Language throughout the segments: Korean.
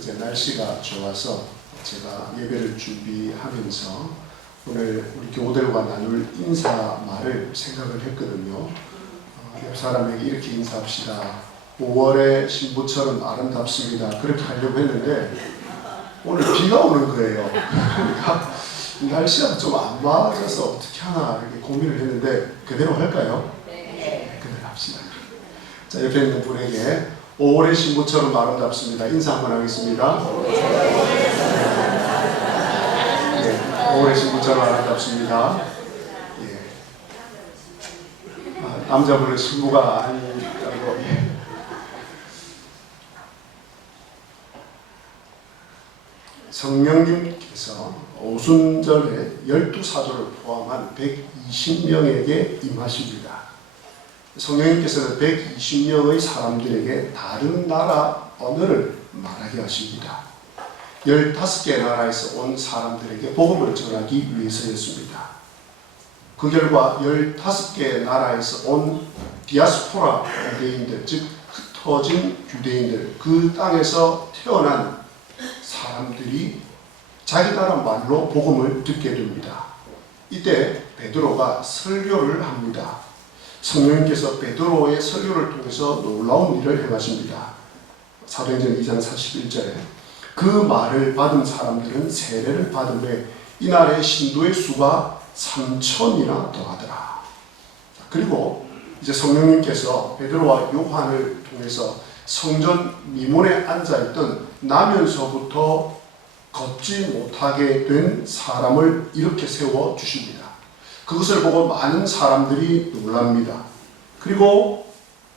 그제 날씨가 좋아서 제가 예배를 준비하면서 오늘 우리 교우들과 나눌 인사말을 생각을 했거든요. 옆 사람에게 이렇게 인사합시다. 5월의 신부처럼 아름답습니다. 그렇게 하려고 했는데 오늘 비가 오는 거예요. 그러니까 날씨가 좀 안 맞아서 어떻게 하나 이렇게 고민을 했는데 그대로 할까요? 네. 그대로 합시다. 자, 옆에 있는 분에게 5월의 신부처럼 아름답습니다. 인사 한번 하겠습니다. 네, 5월의 신부처럼 아름답습니다. 예. 남자분은 신부가 아니라고. 예. 성령님께서 오순절에 12사도를 포함한 120명에게 임하십니다. 성령님께서는 120명의 사람들에게 다른 나라 언어를 말하게 하십니다. 15개 나라에서 온 사람들에게 복음을 전하기 위해서였습니다. 그 결과 15개 나라에서 온 디아스포라 유대인들, 즉 흩어진 유대인들, 그 땅에서 태어난 사람들이 자기 나라 말로 복음을 듣게 됩니다. 이때 베드로가 설교를 합니다. 성령님께서 베드로의 설교를 통해서 놀라운 일을 행하십니다. 사도행전 2장 41절에 그 말을 받은 사람들은 세례를 받은 후에 이날의 신도의 수가 3,000이나 더하더라. 그리고 이제 성령님께서 베드로와 요한을 통해서 성전 미문에 앉아있던 나면서부터 걷지 못하게 된 사람을 이렇게 세워주십니다. 그것을 보고 많은 사람들이 놀랍니다. 그리고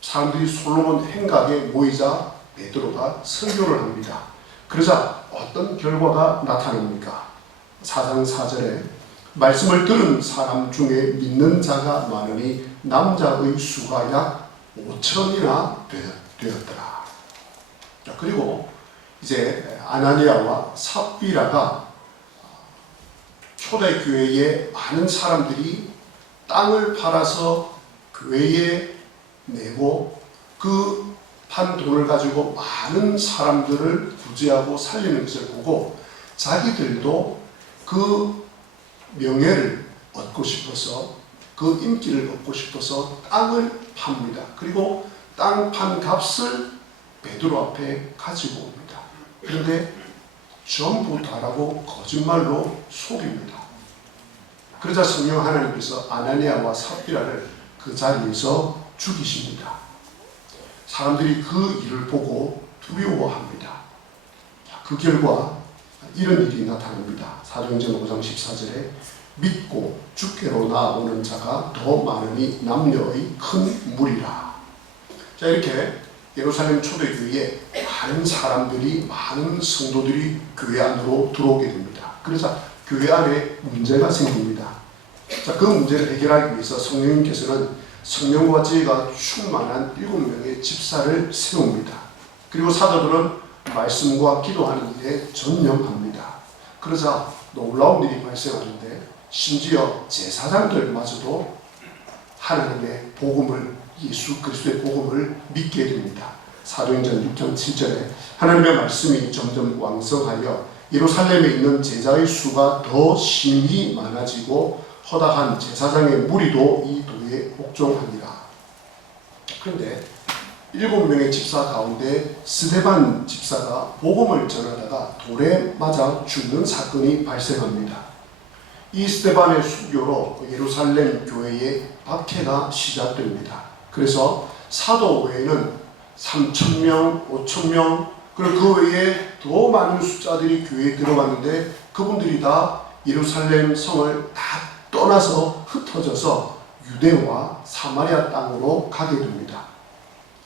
사람들이 솔로몬 행각에 모이자 베드로가 설교를 합니다. 그러자 어떤 결과가 나타납니까? 4장 4절에 말씀을 들은 사람 중에 믿는 자가 많으니 남자의 수가 약 5,000이나 되었더라. 그리고 이제 아나니아와 삽비라가 초대교회에 많은 사람들이 땅을 팔아서 교회에 내고 그 판 돈을 가지고 많은 사람들을 구제하고 살리는 것을 보고 자기들도 그 명예를 얻고 싶어서 그 인기를 얻고 싶어서 땅을 팝니다. 그리고 땅 판 값을 베드로 앞에 가지고 옵니다. 그런데 전부 다라고 거짓말로 속입니다. 그러자 성령 하나님께서 아나니아와 삽비라를 그 자리에서 죽이십니다. 사람들이 그 일을 보고 두려워합니다. 그 결과 이런 일이 나타납니다. 사도행전 5장 14절에 믿고 주께로 나아오는 자가 더 많으니 남녀의 큰 무리라. 자, 이렇게 예루살렘 초대교회에 많은 사람들이, 많은 성도들이 교회 안으로 들어오게 됩니다. 그래서 교회 안에 문제가 생깁니다. 자, 그 문제를 해결하기 위해서 성령님께서는 성령과 지혜가 충만한 7명의 집사를 세웁니다. 그리고 사도들은 말씀과 기도하는 일에 전념합니다. 그러자 놀라운 일이 발생하는데 심지어 제사장들마저도 하나님의 복음을, 예수 그리스도의 복음을 믿게 됩니다. 사도행전 6장 7절에 하나님의 말씀이 점점 왕성하여 예루살렘에 있는 제자의 수가 더 심히 많아지고 허다한 제사장의 무리도 이 도에 복종하니라. 그런데 7명의 집사 가운데 스데반 집사가 복음을 전하다가 돌에 맞아 죽는 사건이 발생합니다. 이 스데반의 순교로 예루살렘 교회에 박해가 시작됩니다. 그래서 사도 외에는 3,000명, 5,000명, 그리고 그 외에 더 많은 숫자들이 교회에 들어갔는데 그분들이 다 예루살렘 성을 다 떠나서 흩어져서 유대와 사마리아 땅으로 가게 됩니다.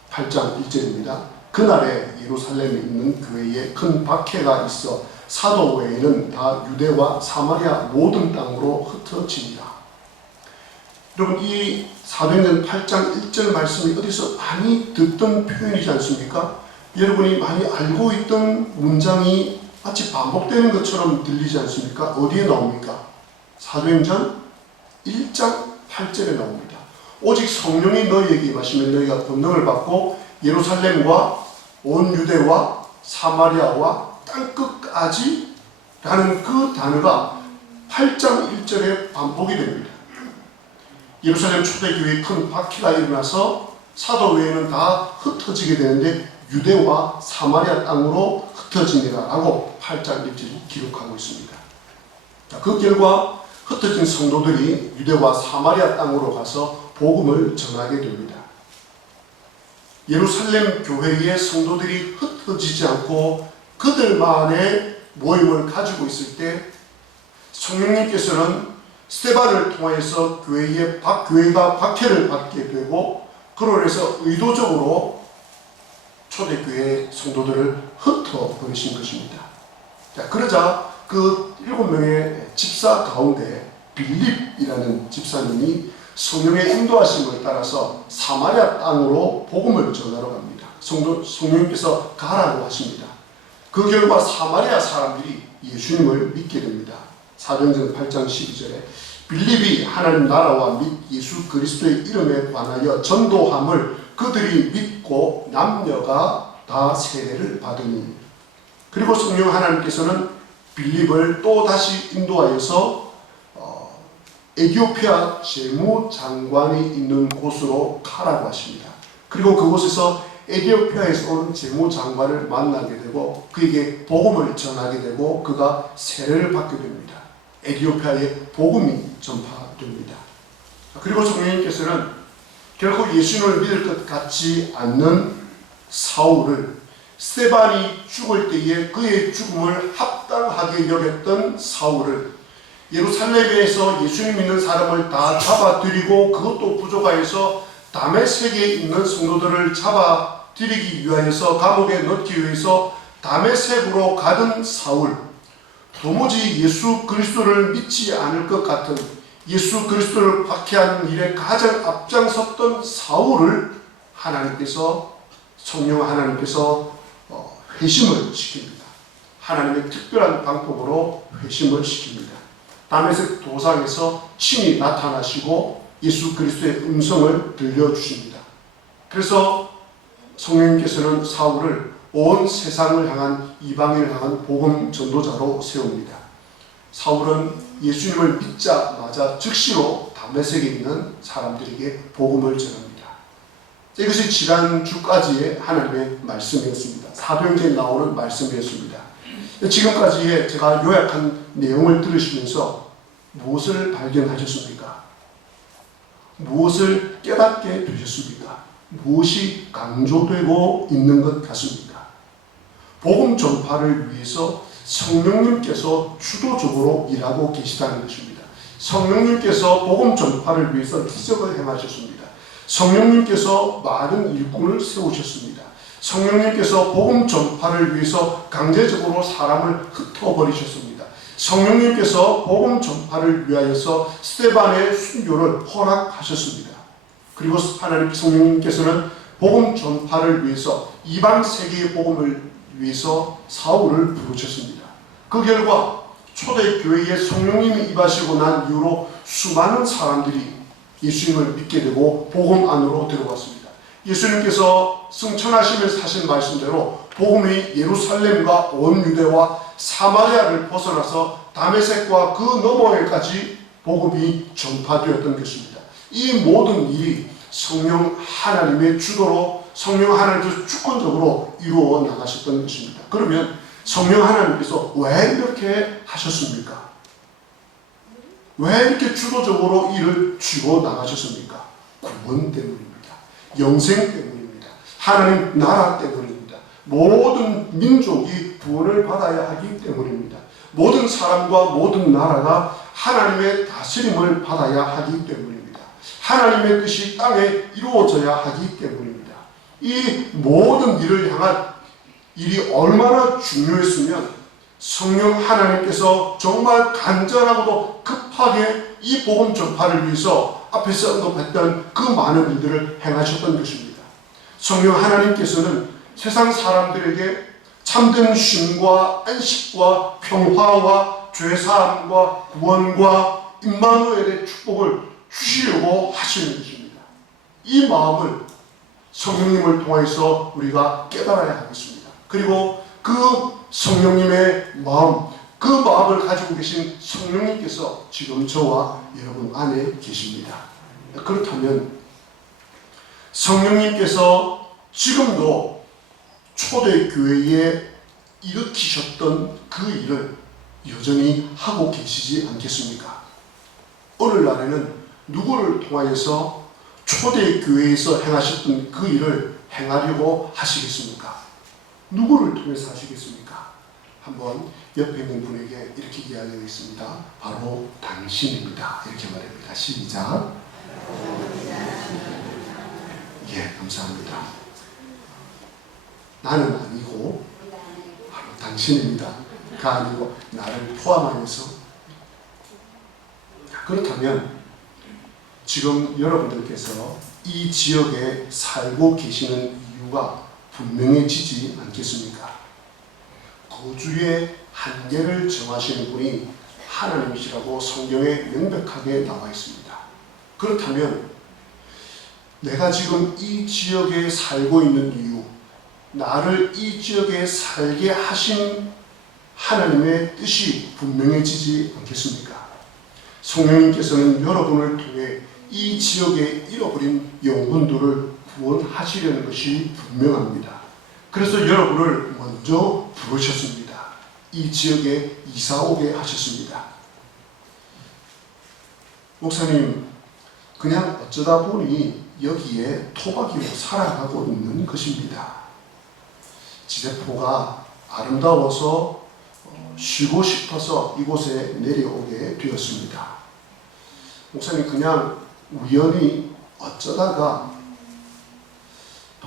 8장 1절입니다. 그날에 예루살렘에 있는 교회에 큰 박해가 있어 사도 외에는 다 유대와 사마리아 모든 땅으로 흩어집니다. 여러분, 이 사도행전 8장 1절 말씀이 어디서 많이 듣던 표현이지 않습니까? 여러분이 많이 알고 있던 문장이 마치 반복되는 것처럼 들리지 않습니까? 어디에 나옵니까? 사도행전 1장 8절에 나옵니다. 오직 성령이 너희에게 임하시면 너희가 권능을 받고 예루살렘과 온 유대와 사마리아와 땅끝까지 라는 그 단어가 8장 1절에 반복이 됩니다. 예루살렘 초대교회에 큰 박해가 일어나서 사도회는 다 흩어지게 되는데 유대와 사마리아 땅으로 흩어지니라 라고 8장 1절이 기록하고 있습니다. 그 결과 흩어진 성도들이 유대와 사마리아 땅으로 가서 복음을 전하게 됩니다. 예루살렘 교회의 성도들이 흩어지지 않고 그들만의 모임을 가지고 있을 때 성령님께서는 스데반을 통해서 교회가 박해를 받게 되고 그로 인해서 의도적으로 초대교회 성도들을 흩어버리신 것입니다. 그러자 그 7명의 집사 가운데 빌립이라는 집사님이 성령의 인도하심을 따라서 사마리아 땅으로 복음을 전하러 갑니다. 성령님께서 가라고 하십니다. 그 결과 사마리아 사람들이 예수님을 믿게 됩니다. 사도행전 8장 12절에 빌립이 하나님 나라와 및 예수 그리스도의 이름에 관하여 전도함을 그들이 믿고 남녀가 다 세례를 받으니. 그리고 성령 하나님께서는 빌립을 또 다시 인도하여서 에티오피아 재무장관이 있는 곳으로 가라고 하십니다. 그리고 그곳에서 에티오피아에서 온 재무장관을 만나게 되고 그에게 복음을 전하게 되고 그가 세례를 받게 됩니다. 에티오피아에 복음이 전파됩니다. 그리고 성령님께서는 결코 예수님을 믿을 것 같지 않는 사울을 스데반이 죽을 때에 그의 죽음을 합당하게 여겼던 사울을 예루살렘에서 예수님 믿는 사람을 다 잡아들이고 그것도 부족하여서 다메섹에 있는 성도들을 잡아들이기 위하여서 감옥에 넣기 위해서 다메섹으로 가던 사울, 도무지 예수 그리스도를 믿지 않을 것 같은 예수 그리스도를 박해하는 일에 가장 앞장섰던 사울을 성령 하나님께서 회심을 시킵니다. 하나님의 특별한 방법으로 회심을 시킵니다. 다메섹 도상에서 친히 나타나시고 예수 그리스도의 음성을 들려주십니다. 그래서 성령님께서는 사울을 온 세상을 향한 이방인을 향한 복음 전도자로 세웁니다. 사울은 예수님을 믿자마자 즉시로 다메섹에 있는 사람들에게 복음을 전합니다. 이것이 지난주까지의 하나님의 말씀이었습니다. 사도행전에 나오는 말씀이었습니다. 지금까지의 제가 요약한 내용을 들으시면서 무엇을 발견하셨습니까? 무엇을 깨닫게 되셨습니까? 무엇이 강조되고 있는 것 같습니까? 복음 전파를 위해서 성령님께서 주도적으로 일하고 계시다는 것입니다. 성령님께서 복음 전파를 위해서 기적을 행하셨습니다. 성령님께서 많은 일꾼을 세우셨습니다. 성령님께서 복음 전파를 위해서 강제적으로 사람을 흩어버리셨습니다. 성령님께서 복음 전파를 위하여서 스데반의 순교를 허락하셨습니다. 그리고 하나님 성령님께서는 복음 전파를 위해서 이방 세계의 복음을 위해서 사울을 부르셨습니다. 그 결과 초대교회에 성령님이 임하시고 난 이후로 수많은 사람들이 예수님을 믿게 되고 복음 안으로 들어왔습니다. 예수님께서 승천하시면서 하신 말씀대로 복음이 예루살렘과 온 유대와 사마리아를 벗어나서 다메섹과 그 너머에까지 복음이 전파되었던 것입니다. 이 모든 일이 성령 하나님의 주도로 성령 하나님께서 주권적으로 이루어 나가셨던 것입니다. 그러면 성령 하나님께서 왜 이렇게 하셨습니까? 왜 이렇게 주도적으로 일을 쥐고 나가셨습니까? 구원 때문입니다. 영생 때문입니다. 하나님 나라 때문입니다. 모든 민족이 구원을 받아야 하기 때문입니다. 모든 사람과 모든 나라가 하나님의 다스림을 받아야 하기 때문입니다. 하나님의 뜻이 땅에 이루어져야 하기 때문입니다. 이 모든 일을 향한 일이 얼마나 중요했으면 성령 하나님께서 정말 간절하고도 급하게 이 복음 전파를 위해서 앞에서 언급했던 그 많은 일들을 행하셨던 것입니다. 성령 하나님께서는 세상 사람들에게 참된 쉼과 안식과 평화와 죄사함과 구원과 임마누엘의 축복을 주시려고 하시는 것입니다. 이 마음을 성령님을 통해서 우리가 깨달아야 하겠습니다. 그리고 그 성령님의 마음, 그 마음을 가지고 계신 성령님께서 지금 저와 여러분 안에 계십니다. 그렇다면 성령님께서 지금도 초대교회에 일으키셨던 그 일을 여전히 하고 계시지 않겠습니까? 오늘날에는 누구를 통하여서 초대교회에서 행하셨던 그 일을 행하려고 하시겠습니까? 누구를 통해서 하시겠습니까? 한번 옆에 있는 분에게 이렇게 이야기하겠습니다. 바로 당신입니다. 이렇게 말합니다. 시작. 예, 감사합니다. 나는 아니고 바로 당신입니다. 가 아니고 나를 포함하여서. 그렇다면 지금 여러분들께서 이 지역에 살고 계시는 이유가 분명해지지 않겠습니까? 거주의 한계를 정하시는 분이 하나님이시라고 성경에 명백하게 나와 있습니다. 그렇다면 내가 지금 이 지역에 살고 있는 이유, 나를 이 지역에 살게 하신 하나님의 뜻이 분명해지지 않겠습니까? 성령님께서는 여러분을 통해 이 지역에 잃어버린 영혼들을 구원하시려는 것이 분명합니다. 그래서 여러분을 먼저 부르셨습니다. 이 지역에 이사오게 하셨습니다. 목사님, 그냥 어쩌다 보니 여기에 토박이로 살아가고 있는 것입니다. 지대포가 아름다워서 쉬고 싶어서 이곳에 내려오게 되었습니다. 목사님, 그냥 우연히 어쩌다가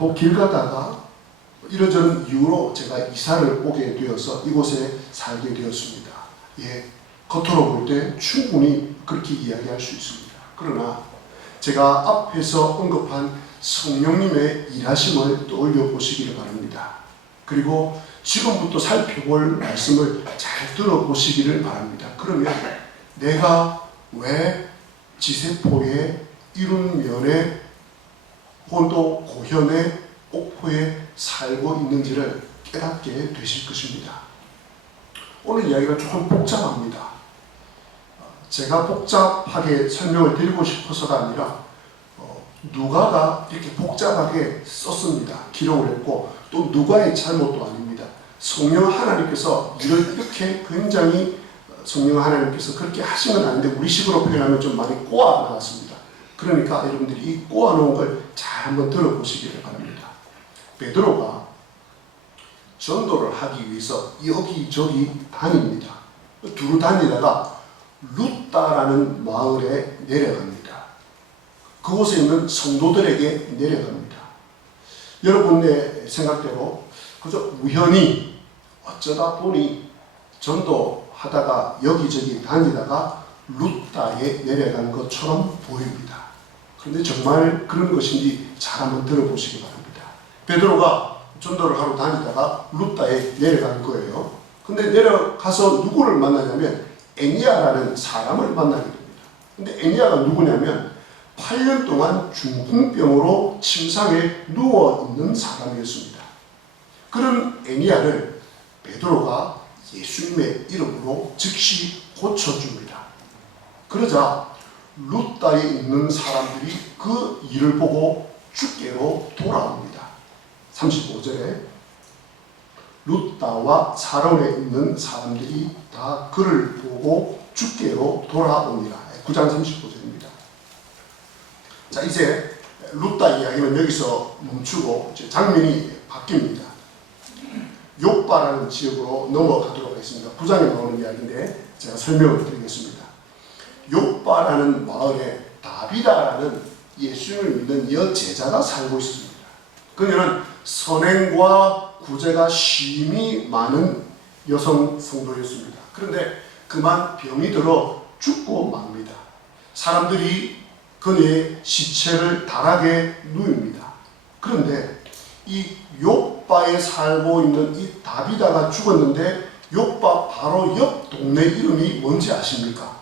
또 길 가다가 이런저런 이유로 제가 이사를 오게 되어서 이곳에 살게 되었습니다. 예, 겉으로 볼 때 충분히 그렇게 이야기할 수 있습니다. 그러나 제가 앞에서 언급한 성령님의 일하심을 떠올려 보시기를 바랍니다. 그리고 지금부터 살펴볼 말씀을 잘 들어보시기를 바랍니다. 그러면 내가 왜 지세포의 이룬면에 혹은 또 고현의 옥포에 살고 있는지를 깨닫게 되실 것입니다. 오늘 이야기가 조금 복잡합니다. 제가 복잡하게 설명을 드리고 싶어서가 아니라 누가가 이렇게 복잡하게 썼습니다. 기록을 했고 또 누가의 잘못도 아닙니다. 성령 하나님께서 이렇게 굉장히 성령 하나님께서 그렇게 하신 건 아닌데 우리식으로 표현하면 좀 많이 꼬아 나왔습니다. 그러니까 여러분들이 이 꼬아 놓은 걸 잘 한번 들어보시기를 바랍니다. 베드로가 전도를 하기 위해서 여기저기 다닙니다. 두루 다니다가 루따라는 마을에 내려갑니다. 그곳에 있는 성도들에게 내려갑니다. 여러분의 생각대로 그저 우연히 어쩌다 보니 전도하다가 여기저기 다니다가 루따에 내려간 것처럼 보입니다. 그런데 정말 그런 것인지 잘 한번 들어보시기 바랍니다. 베드로가 전도를 하러 다니다가 루따에 내려간 거예요. 근데 내려가서 누구를 만나냐면 애니아라는 사람을 만나게 됩니다. 근데 애니아가 누구냐면 8년 동안 중풍병으로 침상에 누워있는 사람이었습니다. 그런 애니아를 베드로가 예수님의 이름으로 즉시 고쳐줍니다. 그러자 루따에 있는 사람들이 그 일을 보고 주께로 돌아옵니다. 35절에 루따와 사론에 있는 사람들이 다 그를 보고 주께로 돌아옵니다. 9장 35절입니다. 자, 이제 루따 이야기는 여기서 멈추고 이제 장면이 바뀝니다. 욥바라는 지역으로 넘어가도록 하겠습니다. 9장에 나오는 이야기인데 제가 설명을 드리겠습니다. 욥바라는 마을에 다비다라는 예수님을 믿는 여제자가 살고 있습니다. 그녀는 선행과 구제가 심히 많은 여성 성도였습니다. 그런데 그만 병이 들어 죽고 맙니다. 사람들이 그녀의 시체를 다락에 누웁니다. 그런데 이 욥바에 살고 있는 이 다비다가 죽었는데 욥바 바로 옆 동네 이름이 뭔지 아십니까?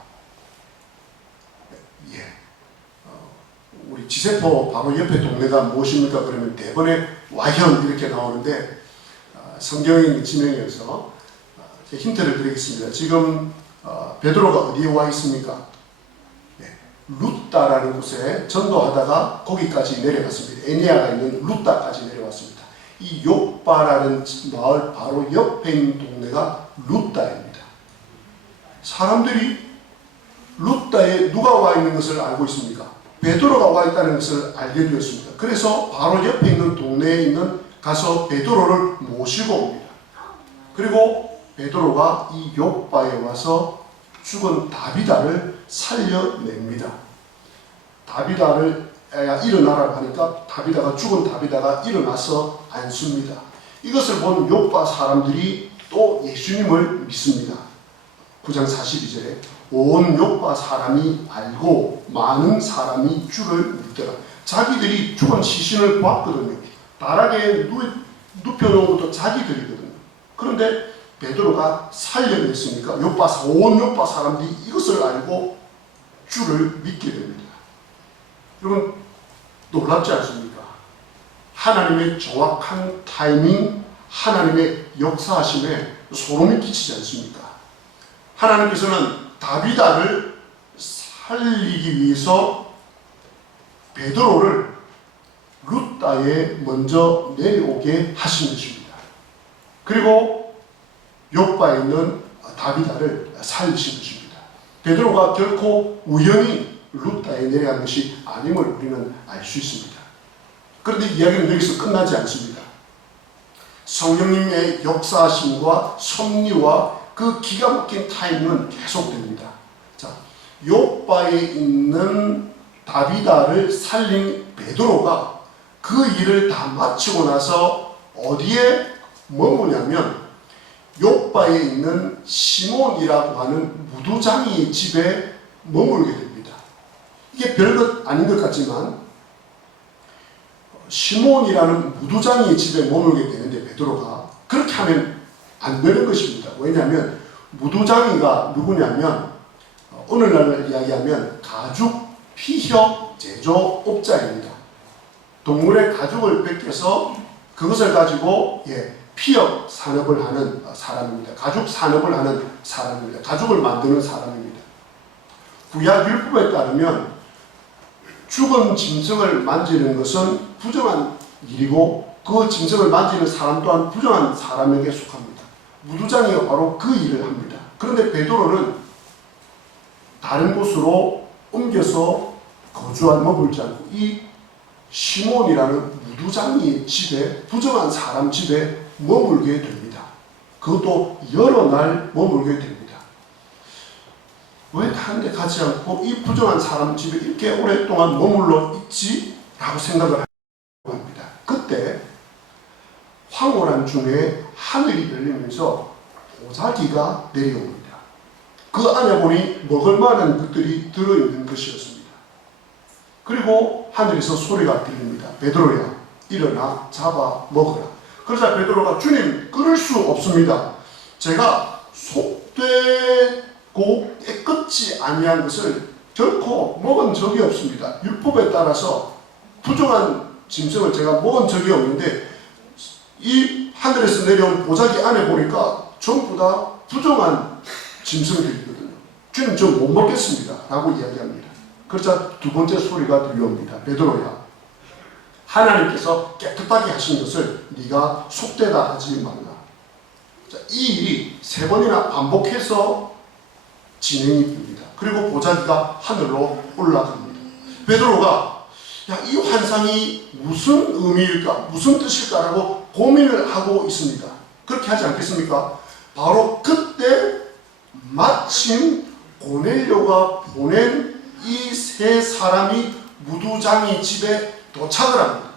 예, 우리 지세포 바로 옆에 동네가 무엇입니까? 그러면 대번에 와현 이렇게 나오는데 성경의 지명이어서 힌트를 드리겠습니다. 지금 베드로가 어디에 와 있습니까? 루다라는 곳에 전도하다가 거기까지 내려갔습니다. 에니아가 있는 루다까지 내려왔습니다. 이 욥바라는 마을 바로 옆에 있는 동네가 루다입니다. 사람들이 루다에 누가 와 있는 것을 알고 있습니까? 베드로가 와 있다는 것을 알게 되었습니다. 그래서 바로 옆에 있는 동네에 있는 가서 베드로를 모시고 옵니다. 그리고 베드로가 이 욥바에 와서 죽은 다비다를 살려냅니다. 다비다를 일어나라고 하니까 죽은 다비다가 일어나서 앉습니다. 이것을 본 욥바 사람들이 또 예수님을 믿습니다. 9장 42절에 온 욥바 사람이 알고 많은 사람이 주를 믿더라. 자기들이 죽은 시신을 봤거든요. 바닥에 눕혀놓은 것도 자기들이거든요. 그런데 베드로가 살려냈으니까 온 욥바 사람들이 이것을 알고 주를 믿게 됩니다. 여러분 놀랍지 않습니까? 하나님의 정확한 타이밍, 하나님의 역사하심에 소름이 끼치지 않습니까? 하나님께서는 다비다를 살리기 위해서 베드로를 루다에 먼저 내려오게 하신 것입니다. 그리고 욥바에 있는 다비다를 살리신 것입니다. 베드로가 결코 우연히 루다에 내려간 것이 아님을 우리는 알 수 있습니다. 그런데 이야기는 여기서 끝나지 않습니다. 성령님의 역사하심과 섭리와 그 기가 막힌 타임은 계속됩니다. 자, 욥바에 있는 다비다를 살린 베드로가 그 일을 다 마치고 나서 어디에 머무냐면 욥바에 있는 시몬이라고 하는 무두장이의 집에 머물게 됩니다. 이게 별것 아닌 것 같지만 시몬이라는 무두장이의 집에 머물게 되는데 베드로가 그렇게 하면 안 되는 것입니다. 왜냐하면 무두장이가 누구냐면 오늘날 이야기하면 가죽 피혁 제조업자입니다. 동물의 가죽을 뺏겨서 그것을 가지고 피혁 산업을 하는 사람입니다. 가죽 산업을 하는 사람입니다. 가죽을 만드는 사람입니다. 구약 율법에 따르면 죽은 짐승을 만지는 것은 부정한 일이고 그 짐승을 만지는 사람 또한 부정한 사람에게 속합니다. 무두장이가 바로 그 일을 합니다. 그런데 베드로는 다른 곳으로 옮겨서 머물지 않고 이 시몬이라는 무두장이의 집에, 부정한 사람 집에 머물게 됩니다. 그것도 여러 날 머물게 됩니다. 왜 다른 데 가지 않고 이 부정한 사람 집에 이렇게 오랫동안 머물러 있지? 라고 생각을 합니다. 그때 황홀한 중에 하늘이 열리면서 보자기가 내려옵니다. 그 안에 보니 먹을 만한 것들이 들어있는 것이었습니다. 그리고 하늘에서 소리가 들립니다. 베드로야, 일어나 잡아 먹으라. 그러자 베드로가 주님, 끊을 수 없습니다. 제가 속되고 깨끗지 아니한 것을 결코 먹은 적이 없습니다. 율법에 따라서 부정한 짐승을 제가 먹은 적이 없는데 이 하늘에서 내려온 보자기 안에 보니까 전부 다 부정한 짐승들이거든요. 주님, 저 못 먹겠습니다. 라고 이야기합니다. 그러자 두 번째 소리가 들려옵니다. 베드로야, 하나님께서 깨끗하게 하신 것을 네가 속되다 하지 말라. 자, 이 일이 세 번이나 반복해서 진행이 됩니다. 그리고 보자기가 하늘로 올라갑니다. 베드로가 이 환상이 무슨 의미일까, 무슨 뜻일까라고 고민을 하고 있습니다. 그렇게 하지 않겠습니까? 바로 그때 마침 고넬료가 보낸 이 세 사람이 무두장이 집에 도착을 합니다.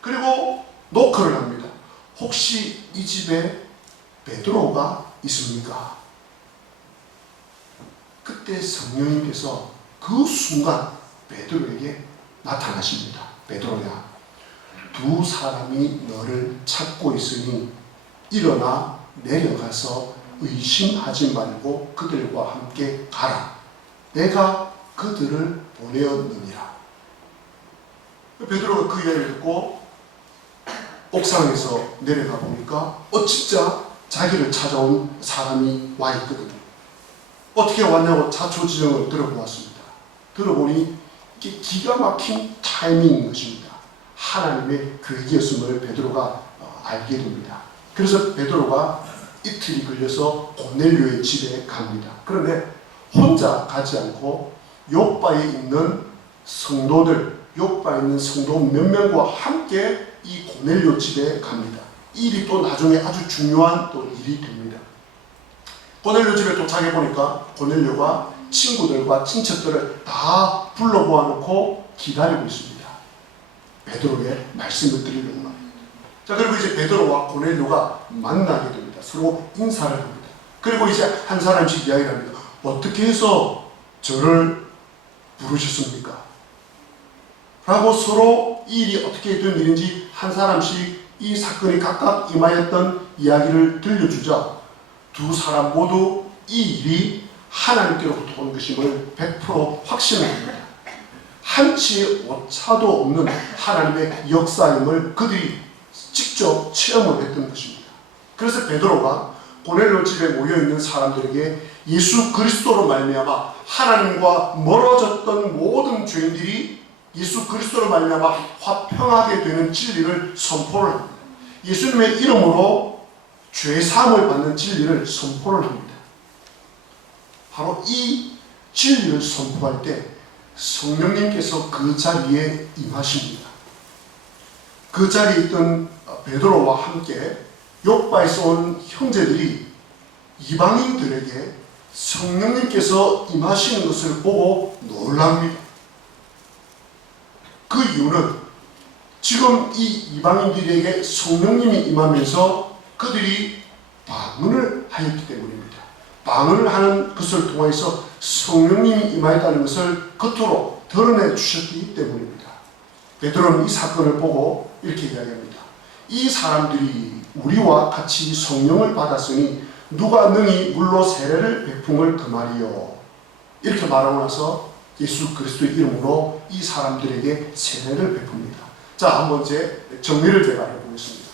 그리고 노크를 합니다. 혹시 이 집에 베드로가 있습니까? 그때 성령님께서 그 순간 베드로에게 나타나십니다. 베드로야, 두 사람이 너를 찾고 있으니 일어나 내려가서 의심하지 말고 그들과 함께 가라. 내가 그들을 보내었느니라. 베드로가 그 이야기를 듣고 옥상에서 내려가 보니까 진짜 자기를 찾아온 사람이 와 있거든요. 어떻게 왔냐고 자초지종을 들어보았습니다. 들어보니 이게 기가 막힌 타이밍인 것입니다. 하나님의 계획이었음을 베드로가 알게 됩니다. 그래서 베드로가 이틀이 걸려서 고넬료의 집에 갑니다. 그런데 혼자 가지 않고 요바에 있는 성도들, 요바에 있는 성도 몇 명과 함께 이 고넬료 집에 갑니다. 이 일이 또 나중에 아주 중요한 또 일이 됩니다. 고넬료 집에 도착해 보니까 고넬료가 친구들과 친척들을 다 불러보아 놓고 기다리고 있습니다. 베드로의 말씀을 드리려고 합니다. 자, 그리고 이제 베드로와 고넬료가 만나게 됩니다. 서로 인사를 합니다. 그리고 이제 한 사람씩 이야기를 합니다. 어떻게 해서 저를 부르셨습니까? 라고 서로 이 일이 어떻게 된 일인지 한 사람씩 이 사건이 각각 임하였던 이야기를 들려주자 두 사람 모두 이 일이 하나님께로부터 온 것임을 100% 확신합니다. 한치의 오차도 없는 하나님의 역사임을 그들이 직접 체험을 했던 것입니다. 그래서 베드로가 고넬료 집에 모여있는 사람들에게 예수 그리스도로 말미암아 하나님과 멀어졌던 모든 죄인들이 예수 그리스도로 말미암아 화평하게 되는 진리를 선포를 합니다. 예수님의 이름으로 죄사함을 받는 진리를 선포를 합니다. 바로 이 진리를 선포할 때 성령님께서 그 자리에 임하십니다. 그 자리에 있던 베드로와 함께 욥바에서 온 형제들이 이방인들에게 성령님께서 임하시는 것을 보고 놀랍니다. 그 이유는 지금 이 이방인들에게 성령님이 임하면서 그들이 방언을 하였기 때문입니다. 방언을 하는 것을 통해서 성령님이 임하였다는 것을 겉으로 드러내 주셨기 때문입니다. 베드로는 이 사건을 보고 이렇게 이야기합니다. 이 사람들이 우리와 같이 성령을 받았으니 누가 능히 물로 세례를 베품을 그 말이요. 이렇게 말하고 나서 예수 그리스도의 이름으로 이 사람들에게 세례를 베풉니다. 자, 한번 이제 정리를 제가 해보겠습니다.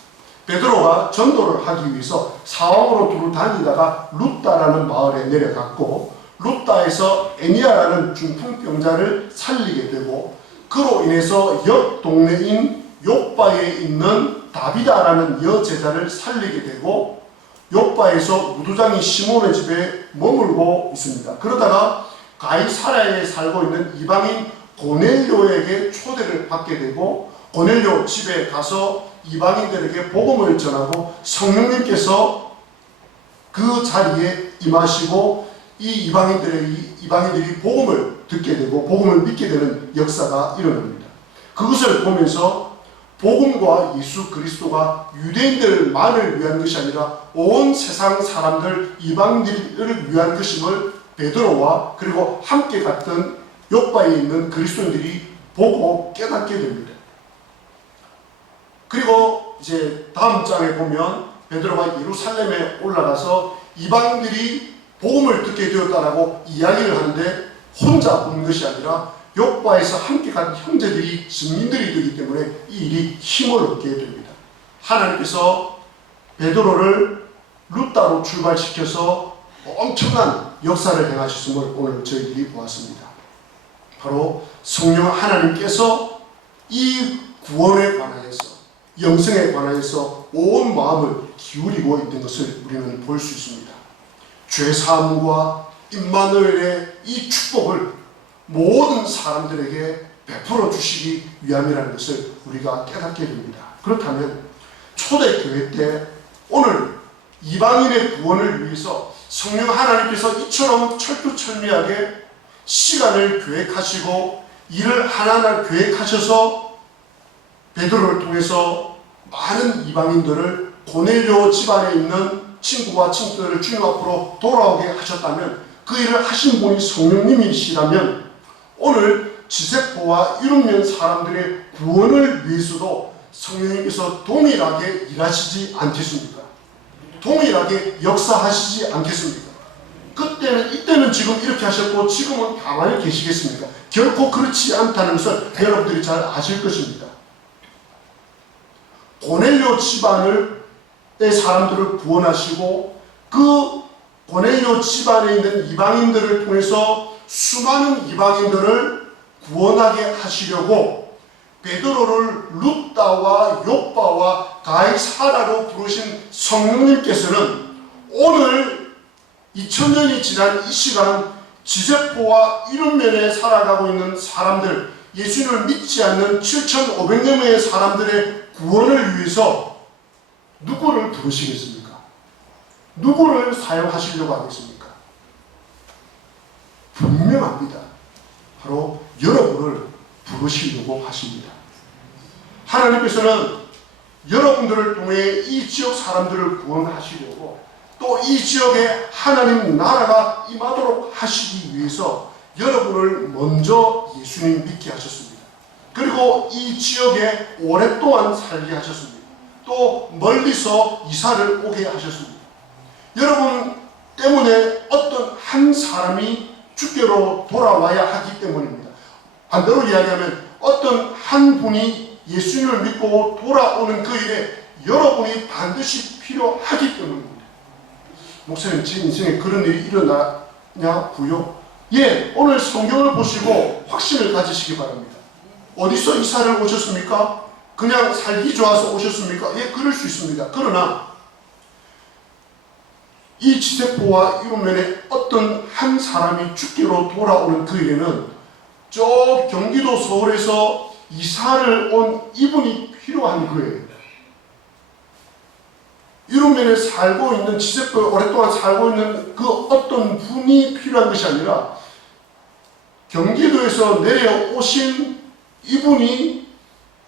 베드로가 전도를 하기 위해서 사왕으로 두루 다니다가 루다라는 마을에 내려갔고 루다에서 에니아라는 중풍병자를 살리게 되고 그로 인해서 옆 동네인 욥바에 있는 다비다라는 여제자를 살리게 되고 욥바에서 무두장이 시몬의 집에 머물고 있습니다. 그러다가 가이사랴에 살고 있는 이방인 고넬료에게 초대를 받게 되고 고넬료 집에 가서 이방인들에게 복음을 전하고 성령님께서 그 자리에 임하시고 이 이방인들이 복음을 듣게 되고 복음을 믿게 되는 역사가 일어납니다. 그것을 보면서 복음과 예수 그리스도가 유대인들만을 위한 것이 아니라 온 세상 사람들 이방인들을 위한 것임을 베드로와 그리고 함께 갔던 욥바에 있는 그리스도인들이 보고 깨닫게 됩니다. 그리고 이제 다음 장에 보면 베드로가 예루살렘에 올라가서 이방인들이 복음을 듣게 되었다라고 이야기를 하는데 혼자 본 것이 아니라 욥바에서 함께 간 형제들이 증인들이 되기 때문에 이 일이 힘을 얻게 됩니다. 하나님께서 베드로를 루다로 출발시켜서 엄청난 역사를 행하셨음을 오늘 저희들이 보았습니다. 바로 성령 하나님께서 이 구원에 관하여서 영생에 관하여서 온 마음을 기울이고 있는 것을 우리는 볼 수 있습니다. 죄사함과 임마누엘의 이 축복을 모든 사람들에게 베풀어 주시기 위함이라는 것을 우리가 깨닫게 됩니다. 그렇다면 초대교회 때 오늘 이방인의 구원을 위해서 성령 하나님께서 이처럼 철두철미하게 시간을 계획하시고 일을 하나하나 계획하셔서 베드로를 통해서 많은 이방인들을 고넬료 집안에 있는 친구와 친구들을 주님 앞으로 돌아오게 하셨다면 그 일을 하신 분이 성령님이시라면 오늘 지세포와 이룸면 사람들의 구원을 위해서도 성령님께서 동일하게 일하시지 않겠습니까? 동일하게 역사하시지 않겠습니까? 이때는 지금 이렇게 하셨고 지금은 가만히 계시겠습니까? 결코 그렇지 않다는 것을 여러분들이 잘 아실 것입니다. 고넬료 집안의 사람들을 구원하시고 그 고넬료 집안에 있는 이방인들을 통해서 수많은 이방인들을 구원하게 하시려고 베드로를 룻다와 욥바와 가이사라로 부르신 성령님께서는 오늘 2000년이 지난 이 시간 지세포와 이른면에 살아가고 있는 사람들, 예수님을 믿지 않는 7,500여 명의 사람들의 구원을 위해서 누구를 부르시겠습니까? 누구를 사용하시려고 하겠습니까? 분명합니다. 바로 여러분을 부르시려고 하십니다. 하나님께서는 여러분들을 통해 이 지역 사람들을 구원하시려고 또 이 지역에 하나님 나라가 임하도록 하시기 위해서 여러분을 먼저 예수님 믿게 하셨습니다. 그리고 이 지역에 오랫동안 살게 하셨습니다. 또 멀리서 이사를 오게 하셨습니다. 여러분 때문에 어떤 한 사람이 주께로 돌아와야 하기 때문입니다. 반대로 이야기하면 어떤 한 분이 예수님을 믿고 돌아오는 그 일에 여러분이 반드시 필요하기 때문입니다. 목사님, 제 인생에 그런 일이 일어나냐고요? 예, 오늘 성경을 보시고 확신을 가지시기 바랍니다. 어디서 이사를 오셨습니까? 그냥 살기 좋아서 오셨습니까? 예, 그럴 수 있습니다. 그러나 이 지세포와 이면에 어떤 한 사람이 주께로 돌아오는 그 일에는 저 경기도 서울에서 이사를 온 이분이 필요한 거예요. 이런면에 살고 있는 지세포에 오랫동안 살고 있는 그 어떤 분이 필요한 것이 아니라 경기도에서 내려오신 이분이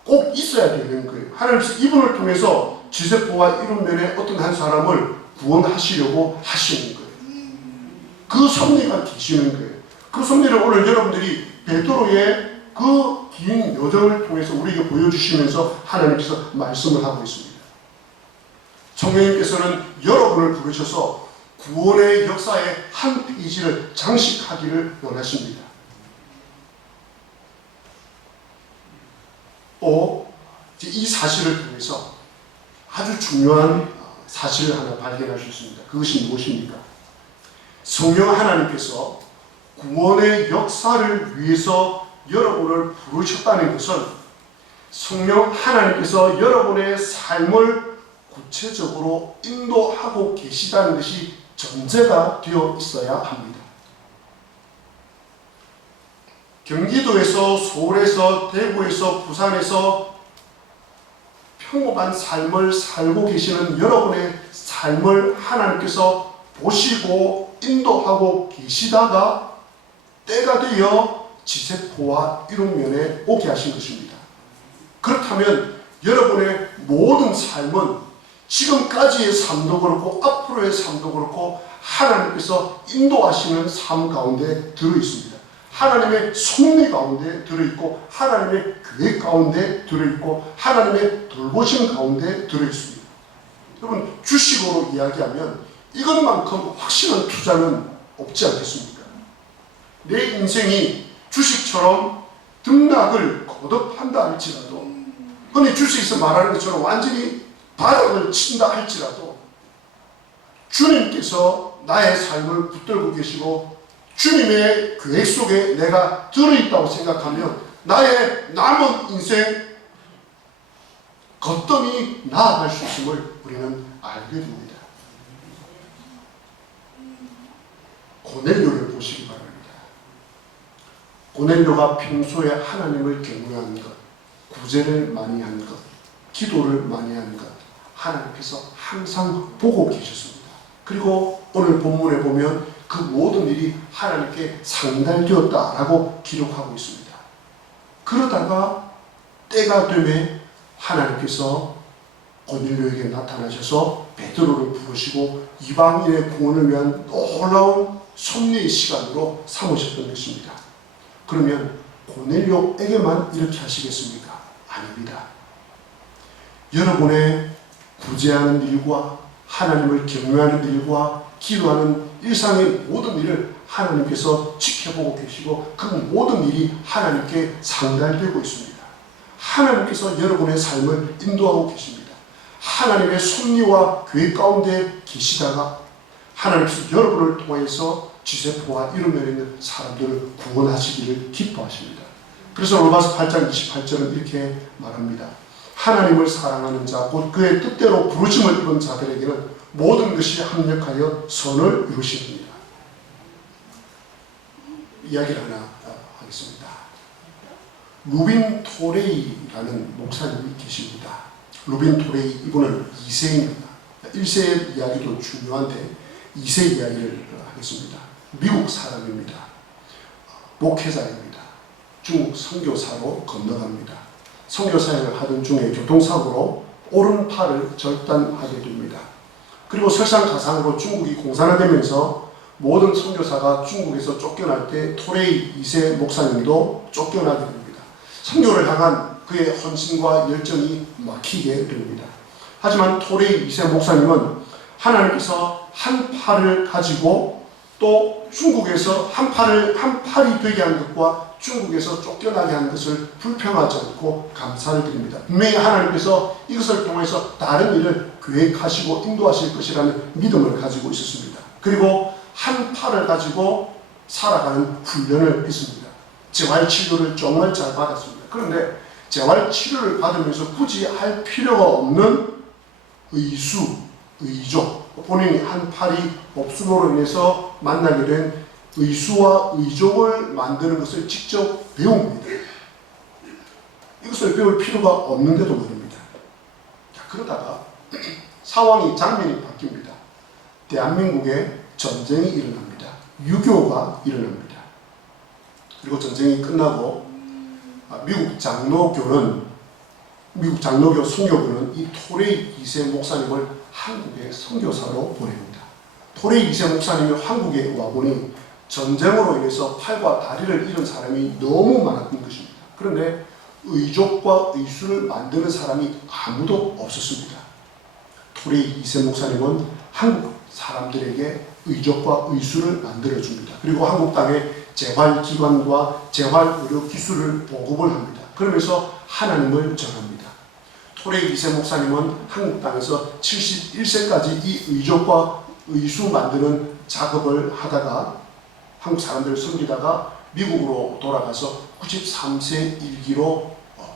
꼭 있어야 되는 거예요. 하나님께서 이분을 통해서 지세포와 이런면에 어떤 한 사람을 구원하시려고 하시는 거예요. 그 섭리가 계시는 거예요. 그 섭리를 오늘 여러분들이 베드로의 그 긴 여정을 통해서 우리에게 보여주시면서 하나님께서 말씀을 하고 있습니다. 성령님께서는 여러분을 부르셔서 구원의 역사의 한 페이지를 장식하기를 원하십니다. 또 이 사실을 통해서 아주 중요한 사실을 하나 발견할 수 있습니다. 그것이 무엇입니까? 성령 하나님께서 구원의 역사를 위해서 여러분을 부르셨다는 것은 성령 하나님께서 여러분의 삶을 구체적으로 인도하고 계시다는 것이 전제가 되어 있어야 합니다. 경기도에서, 서울에서, 대구에서, 부산에서 평범한 삶을 살고 계시는 여러분의 삶을 하나님께서 보시고 인도하고 계시다가 때가 되어 지세포와 이른면에 오게 하신 것입니다. 그렇다면 여러분의 모든 삶은 지금까지의 삶도 그렇고 앞으로의 삶도 그렇고 하나님께서 인도하시는 삶 가운데 들어있습니다. 하나님의 섭리 가운데 들어있고 하나님의 계획 가운데 들어있고 하나님의 돌보심 가운데 들어있습니다. 여러분, 주식으로 이야기하면 이것만큼 확실한 투자는 없지 않겠습니까? 내 인생이 주식처럼 등락을 거듭한다 할지라도, 근데 주식에서 말하는 것처럼 완전히 바닥을 친다 할지라도 주님께서 나의 삶을 붙들고 계시고 주님의 계획 속에 내가 들어있다고 생각하면 나의 남은 인생 거뜬히 나아갈 수 있음을 우리는 알게 됩니다. 고넬료를 보시기 바랍니다. 고넬료가 평소에 하나님을 경외하는 것, 구제를 많이 하는 것, 기도를 많이 하는 것, 하나님께서 항상 보고 계셨습니다. 그리고 오늘 본문에 보면 그 모든 일이 하나님께 상달되었다라고 기록하고 있습니다. 그러다가 때가 되매 하나님께서 고넬료에게 나타나셔서 베드로를 부르시고 이방인의 구원을 위한 놀라운 섭리의 시간으로 삼으셨던 것입니다. 그러면 고넬료에게만 이렇게 하시겠습니까? 아닙니다. 여러분의 구제하는 일과 하나님을 경외하는 일과 기도하는 일상의 모든 일을 하나님께서 지켜보고 계시고 그 모든 일이 하나님께 상달되고 있습니다. 하나님께서 여러분의 삶을 인도하고 계십니다. 하나님의 섭리와 계획 가운데 계시다가 하나님께서 여러분을 통해서 지세포와 이름에 있는 사람들을 구원하시기를 기뻐하십니다. 그래서 로마서 8장 28절은 이렇게 말합니다. 하나님을 사랑하는 자, 곧 그의 뜻대로 부르심을 입은 자들에게는 모든 것이 합력하여 선을 이루십니다. 이야기를 하나 하겠습니다. 루빈 토레이라는 목사님이 계십니다. 루빈 토레이, 이분은 2세입니다. 1세의 이야기도 중요한데 2세 이야기를 하겠습니다. 미국 사람입니다. 목회자입니다. 중국 선교사로 건너갑니다. 선교사역을 하던 중에 교통사고로 오른팔을 절단하게 됩니다. 그리고 설상가상으로 중국이 공산화되면서 모든 선교사가 중국에서 쫓겨날 때 토레이 2세 목사님도 쫓겨나게 됩니다. 선교를 향한 그의 헌신과 열정이 막히게 됩니다. 하지만 토레이 2세 목사님은 하나님께서 한 팔을 가지고 또 중국에서 한 팔이 되게 한 것과 중국에서 쫓겨나게 한 것을 불평하지 않고 감사를 드립니다. 분명히 하나님께서 이것을 통해서 다른 일을 계획하시고 인도하실 것이라는 믿음을 가지고 있었습니다. 그리고 한 팔을 가지고 살아가는 훈련을 했습니다. 재활치료를 정말 잘 받았습니다. 그런데 재활치료를 받으면서 굳이 할 필요가 없는 의족, 본인이 한 팔이 없음으로 인해서 만나게 된 의수와 의족을 만드는 것을 직접 배웁니다. 이것을 배울 필요가 없는데도 말입니다. 그러다가 상황이, 장면이 바뀝니다. 대한민국에 전쟁이 일어납니다. 유교가 일어납니다. 그리고 전쟁이 끝나고 미국 장로교 선교부는 이 토레이 2세 목사님을 한국의 선교사로 보냅니다. 토레이 2세 목사님이 한국에 와보니 전쟁으로 인해서 팔과 다리를 잃은 사람이 너무 많았던 것입니다. 그런데 의족과 의수를 만드는 사람이 아무도 없었습니다. 토레이 2세 목사님은 한국 사람들에게 의족과 의수를 만들어줍니다. 그리고 한국 땅에 재활기관과 재활의료 기술을 보급을 합니다. 그러면서 하나님을 전합니다. 토레이 2세 목사님은 한국 땅에서 71세까지 이 의족과 의수 만드는 작업을 하다가 한국 사람들을 섬기다가 미국으로 돌아가서 93세 일기로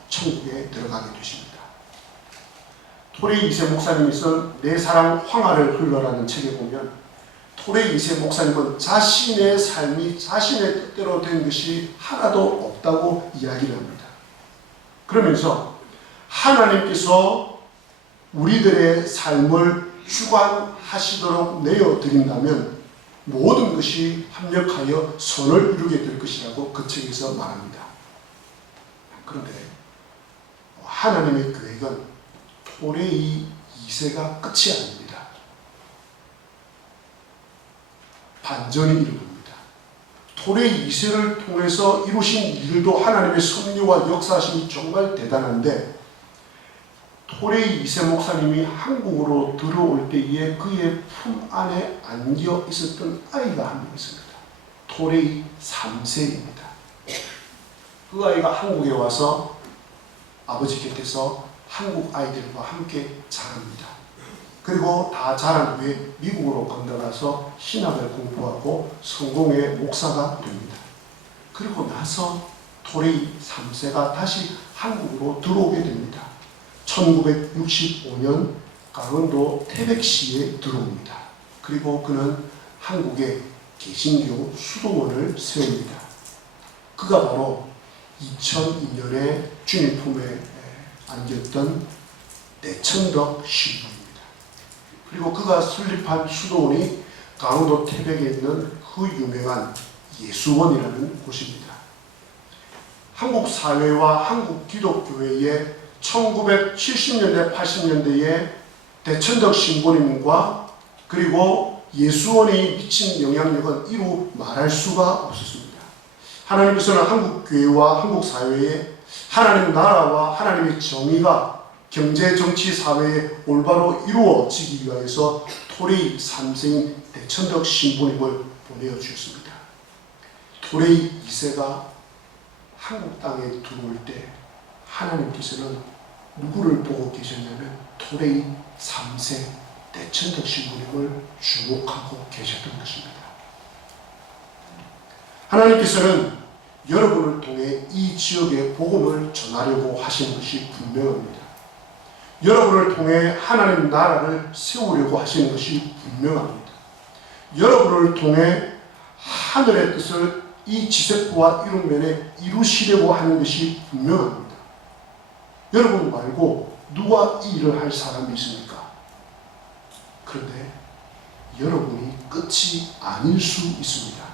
천국에 들어가게 되십니다. 토레이 2세 목사님이 쓴 내 사랑 황하를 흘러라는 책에 보면 토레이 2세 목사님은 자신의 삶이 자신의 뜻대로 된 것이 하나도 없다고 이야기를 합니다. 그러면서 하나님께서 우리들의 삶을 주관하시도록 내어드린다면 모든 것이 합력하여 선을 이루게 될 것이라고 그 책에서 말합니다. 그런데 하나님의 계획은 토레이 2세가 끝이 아닙니다. 반전이 일어납니다. 토레이 2세를 통해서 이루신 일도 하나님의 섭리와 역사심이 정말 대단한데 토레이 2세 목사님이 한국으로 들어올 때에 그의 품 안에 안겨 있었던 아이가 한 명 있습니다. 토레이 3세입니다. 그 아이가 한국에 와서 아버지 곁에서 한국 아이들과 함께 자랍니다. 그리고 다 자란 후에 미국으로 건너가서 신학을 공부하고 성공의 목사가 됩니다. 그리고 나서 토레이 3세가 다시 한국으로 들어오게 됩니다. 1965년 강원도 태백시에 들어옵니다. 그리고 그는 한국에 개신교 수도원을 세웁니다. 그가 바로 2002년에 주님 품에 안겼던 내천덕 신부입니다. 그리고 그가 설립한 수도원이 강원도 태백에 있는 그 유명한 예수원이라는 곳입니다. 한국 사회와 한국 기독교회의 1970년대, 80년대에 대천덕 신부님과 그리고 예수원이 미친 영향력은 이루 말할 수가 없었습니다. 하나님께서는 한국 교회와 한국 사회에 하나님 나라와 하나님의 정의가 경제, 정치, 사회에 올바로 이루어지기 위해서 토레이 3세인 대천덕 신부님을 보내어 주셨습니다. 토레이 2세가 한국 땅에 들어올 때 하나님께서는 누구를 보고 계셨냐면 토레이 3세 대천덕 신부님을 주목하고 계셨던 것입니다. 하나님께서는 여러분을 통해 이 지역에 복음을 전하려고 하시는 것이 분명합니다. 여러분을 통해 하나님 나라를 세우려고 하시는 것이 분명합니다. 여러분을 통해 하늘의 뜻을 이 지세포와 이룬면에 이루시려고 하는 것이 분명합니다. 여러분 말고 누가 이 일을 할 사람이 있습니까? 그런데 여러분이 끝이 아닐 수 있습니다.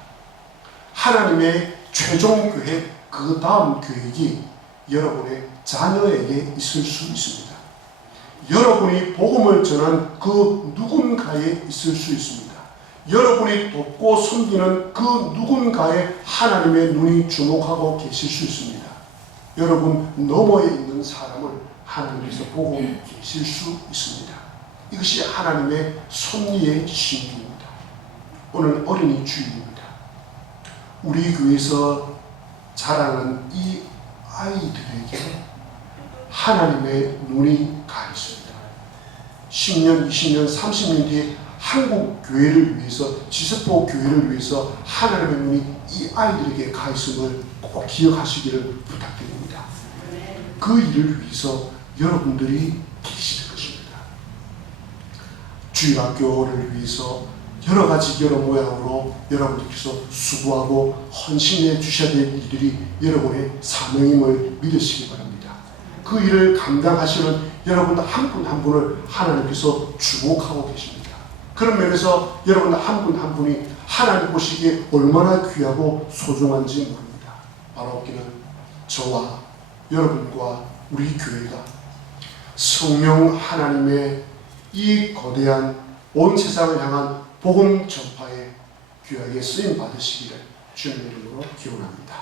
하나님의 최종 계획, 그 다음 계획이 여러분의 자녀에게 있을 수 있습니다. 여러분이 복음을 전한 그 누군가에 있을 수 있습니다. 여러분이 돕고 섬기는 그 누군가에 하나님의 눈이 주목하고 계실 수 있습니다. 여러분 너머에 있는 사람을 하나님께서 보고 계실 수 있습니다. 이것이 하나님의 섭리의 신비입니다. 오늘 어린이 주일입니다. 우리 교회에서 자라는 이 아이들에게 하나님의 눈이 가 있습니다. 10년, 20년, 30년 뒤에 한국 교회를 위해서, 지세포 교회를 위해서 하나님의 눈이 이 아이들에게 가 있음을 꼭 기억하시기를 부탁드립니다. 그 일을 위해서 여러분들이 계실 것입니다. 주일학교를 위해서 여러 가지 여러 모양으로 여러분들께서 수고하고 헌신해 주셔야 될 일들이 여러분의 사명임을 믿으시기 바랍니다. 그 일을 감당하시는 여러분들 한 분 한 분을 하나님께서 주목하고 계십니다. 그런 면에서 여러분들 한 분 한 분이 하나님 보시기에 얼마나 귀하고 소중한지 모릅니다. 바로 그는 저와 여러분과 우리 교회가 성령 하나님의 이 거대한 온 세상을 향한 복음 전파에 귀하게 쓰임 받으시기를 주님의 이름으로 기원합니다.